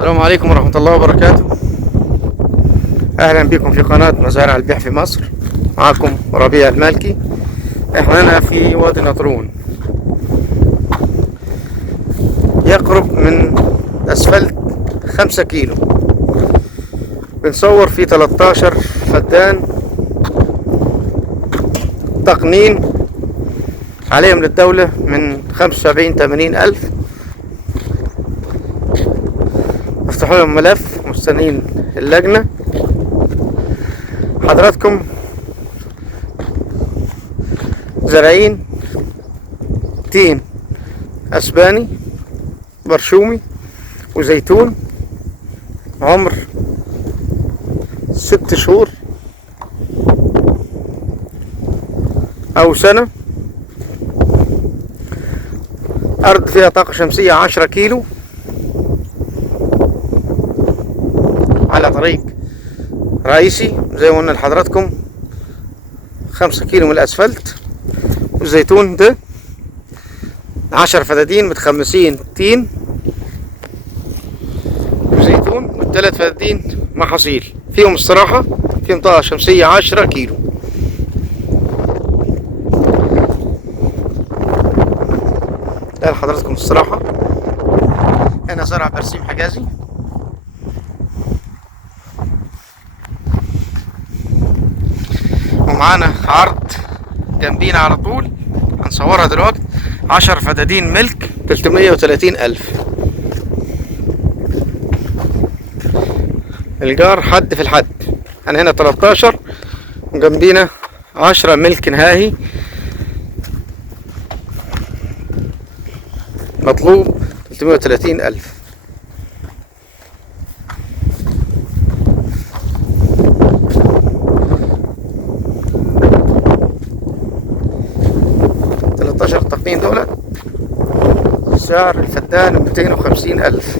السلام عليكم ورحمة الله وبركاته. أهلا بكم في قناة مزارع البيع في مصر. معكم ربيع المالكي. احنا هنا في وادي نطرون، يقرب من أسفلت 5 كيلو. بنصور في 13 فدان تقنين عليهم للدولة من 75-80 ألف. افتحوا لهم ملف مستنين اللجنة. حضراتكم زارعين تين اسباني برشومي وزيتون عمر 6 شهور او سنة. ارض فيها طاقة شمسية 10 كيلو على طريق رئيسي زي ما قلنا لحضراتكم. 5 كيلو من الاسفلت. والزيتون ده 10 فدادين متخمسين تين وزيتون، والثلاث فدادين محاصيل فيهم استراحة، فيهم طاقة شمسية 10 كيلو. ده لحضراتكم استراحة. هنا زرع برسيم حجازي. ومعانا عرض جنبينا على طول هنصورها دلوقتي. 10 فدادين ملك 330 ألف. الجار حد في الحد. أنا هنا 13 وجنبينا 10 ملك نهائي. مطلوب 330 ألف. التقنين دولت سعر الفدان 250 ألف.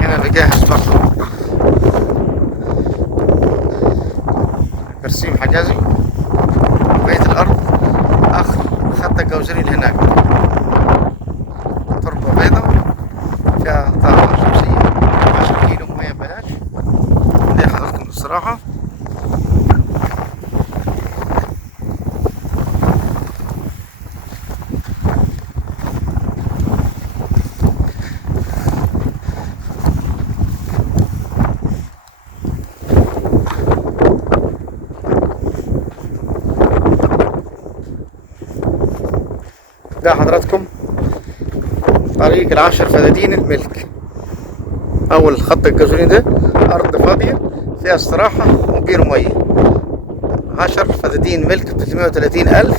هنا بجهز برضه برسيم حجازي. بقية الأرض آخر خط الجوزري اللي هناك تربة بيضة فيها طاقة شمسية 10 كيلو مية ببلاش. دي حضراتكم الصراحة. ده حضراتكم طريق 10 فدادين الملك. اول خط الجزرين ده ارض فاضية فيها استراحة وبير مية. 10 فدادين ملك 330 ألف،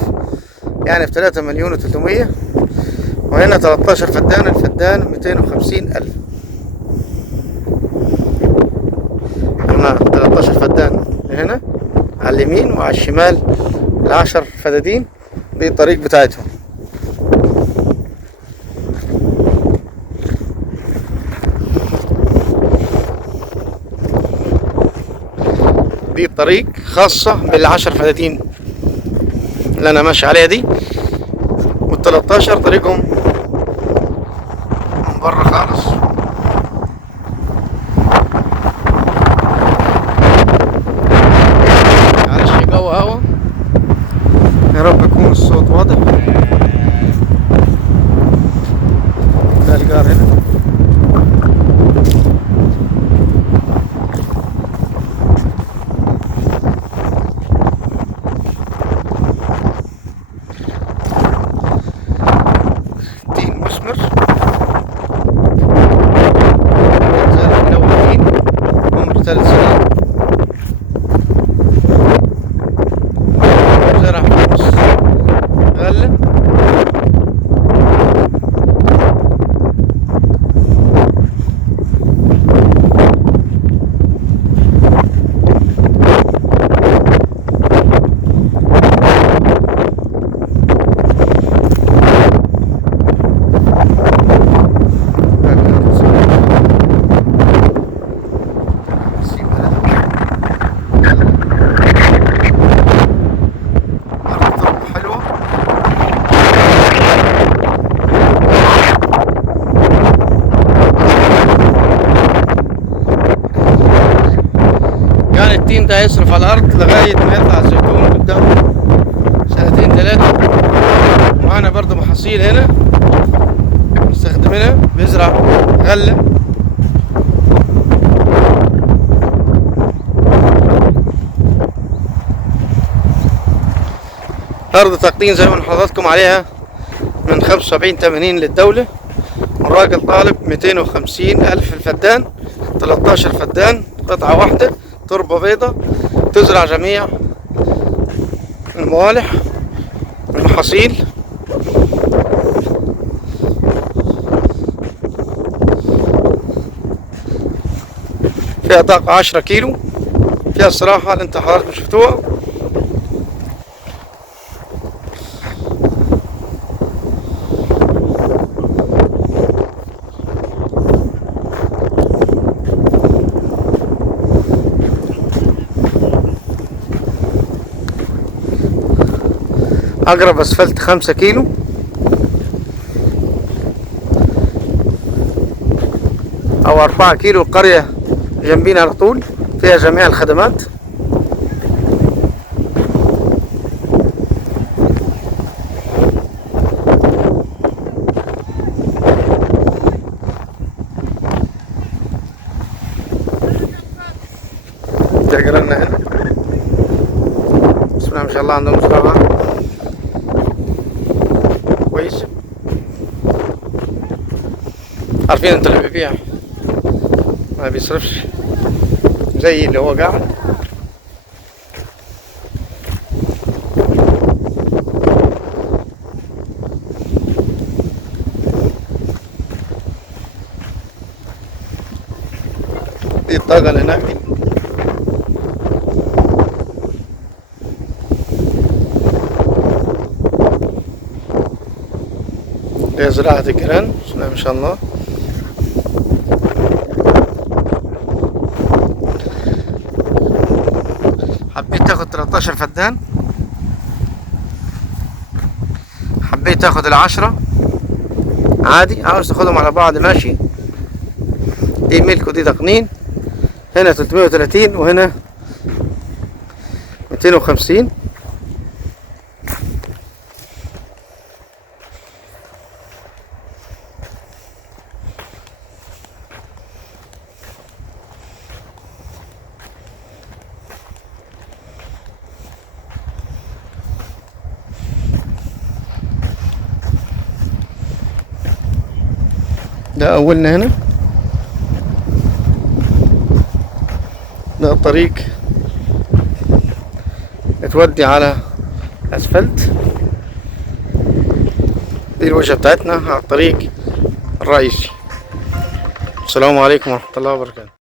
يعني ب 3 مليون و300. وهنا 13 فدان، الفدان 250 ألف. هنا 13 فدان هنا على اليمين، وعلى الشمال 10 فدادين. دي الطريق بتاعتهم. دي الطريق خاصة بال10 فدادين اللي انا ماشي عليها دي، وال13 طريقهم من بره خالص. معلش جو هوا، يا رب يكون الصوت واضح. ده الجار هنا. تين مسمر ده هيصرف على الارض لغاية ما يطلع الزيتون قدامه 2 3. معانا برضو محاصيل هنا مستخدمينها، بيزرع غلة. أرض تقديم زي ما حضراتكم عليها من 75 80 للدولة، والراجل طالب 250 ألف الفدان، 13 فدان قطعة واحدة، تربة بيضة، تزرع جميع الموالح المحاصيل. فيها طاقة 10 كيلو، فيها الصراحة اللي انت حضراتكم شفتوها. أقرب أسفلت 5 كيلو، أو 4 كيلو. القرية جنبينا على طول، فيها جميع الخدمات. تقرأنا هنا بسم الله ما شاء الله، عندهم زراعة كويس. عارفين انت اللي بيبيع ما بيصرفش زي اللي هو قاعد. دي الطاقة اللي هناك دي. دي زراعة الجيران بسم الله ما شاء الله. حبيت تاخد 13 فدان، حبيت تاخد ال10 عادي، عاوز تاخدهم على بعض ماشي. دي ملك ودي تقنين، هنا 330 وهنا 250. ده أولنا هنا، ده الطريق تودي على أسفلت. دي الوجهة بتاعتنا على الطريق الرئيسي. السلام عليكم ورحمة الله وبركاته.